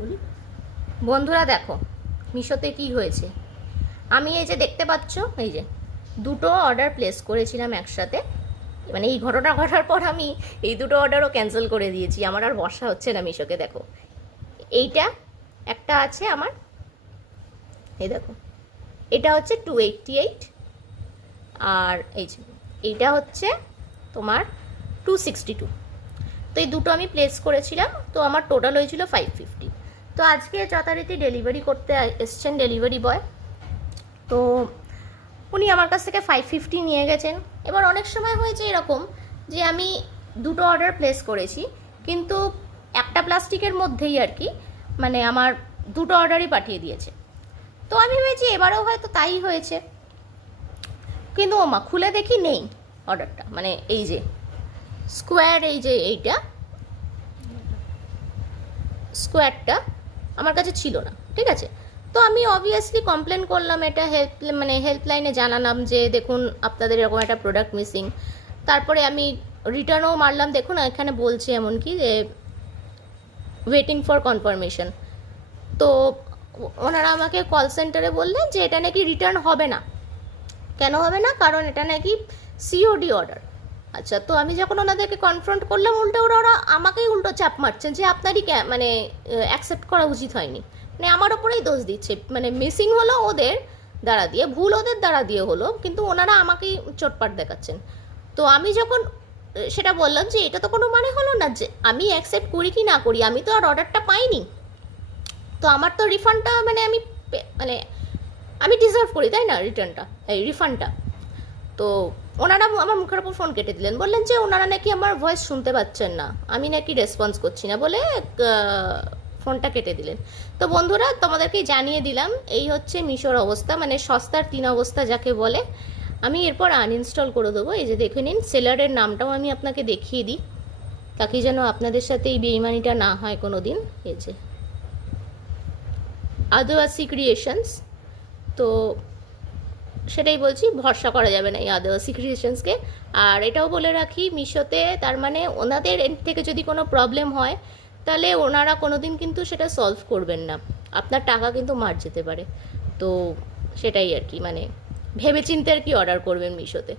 বলি বন্ধুরা দেখো মিশোতে কি হয়েছে। আমি এই যে দেখতে পাচ্ছ, এই যে দুটো অর্ডার প্লেস করেছিলাম একসাথে। মানে এই ঘটনা ঘটার পর আমি এই দুটো অর্ডারও ক্যান্সেল করে দিয়েছি। আমার আর বসা হচ্ছে না মিশোকে। দেখো এইটা একটা আছে আমার, এই দেখো এটা হচ্ছে 288, আর এই যে এইটা হচ্ছে তোমার 262। তো এই দুটো আমি প্লেস করেছিলাম, তো আমার টোটাল হয়েছিল 550। তো আজকে যথারীতি ডেলিভারি করতে এসছেন ডেলিভারি বয়, তো উনি আমার কাছ থেকে 550 নিয়ে গেছেন। এবার অনেক সময় হয়েছে এরকম যে আমি দুটো অর্ডার প্লেস করেছি, কিন্তু একটা প্লাস্টিকের মধ্যেই আর কি, মানে আমার দুটো অর্ডারই পাঠিয়ে দিয়েছে। তো আমি ভেবেছি এবারেও হয়তো তাই হয়েছে, কিন্তু ওমা খুলে দেখি নেই অর্ডারটা। মানে এই যে স্কোয়ার, এই যে এইটা স্কোয়ারটা আমার কাছে ছিল না, ঠিক আছে। তো আমি অবভিয়াসলি কমপ্লেন করলাম, এটা হেল্পলাইনে জানালাম যে দেখুন আপনাদের এরকম একটা প্রোডাক্ট মিসিং। তারপরে আমি রিটার্নও মারলাম, দেখুন এখানে বলছে এমনকি যে ওয়েটিং ফর কনফার্মেশন। তো ওনারা আমাকে কল সেন্টারে বললেন যে এটা নাকি রিটার্ন হবে না। কেন হবে না? কারণ এটা নাকি সিওডি অর্ডার। আচ্ছা, তো আমি যখন ওনাদেরকে কনফ্রন্ট করলাম, ওরা আমাকেই উল্টো চাপ মারছেন যে আপনারই মানে অ্যাকসেপ্ট করা উচিত হয়নি। মানে আমার ওপরেই দোষ দিচ্ছে, মানে মিসিং হলো ওদের দ্বারা দিয়ে, ভুল ওদের দ্বারা দিয়ে হলো, কিন্তু ওনারা আমাকেই চোটপাট দেখাচ্ছেন। তো আমি যখন সেটা বললাম যে এটা তো কোনো মানে হলো না, যে আমি অ্যাকসেপ্ট করি কি না করি, আমি তো আর অর্ডারটা পাইনি, তো আমার তো রিফান্ডটা মানে আমি ডিজার্ভ করি, তাই না, রিটার্নটা, এই রিফান্ডটা। তো ওনারা আমার মুখের ওপর ফোন কেটে দিলেন, বললেন যে ওনারা নাকি আমার ভয়েস শুনতে পাচ্ছেন না, আমি নাকি রেসপন্স করছি না বলে ফোনটা কেটে দিলেন। তো বন্ধুরা তোমাদেরকে জানিয়ে দিলাম, এই হচ্ছে মিশোর অবস্থা, মানে সস্তার তিন অবস্থা যাকে বলে। আমি এরপর আনইনস্টল করে দেবো। এই যে দেখে নিন, সেলারের নামটাও আমি আপনাকে দেখিয়ে দিই, তাকে যেন আপনাদের সাথে এই বেইমানিটা না হয় কোনো দিন। এই যে আদিবাসী ক্রিয়েশনস, তো সেটাই বলছি, ভরসা করা যাবে না এই আদিবাসী ক্রিয়েশনসকে। আর এটাও বলে রাখি, মিশোতে তার মানে ওনাদের এন্ড থেকে যদি কোনো প্রবলেম হয়, তাহলে ওনারা কোনো দিন কিন্তু সেটা সলভ করবেন না, আপনার টাকা কিন্তু মার যেতে পারে। তো সেটাই আর কি, মানে ভেবেচিন্তে আর কি অর্ডার করবেন মিশোতে।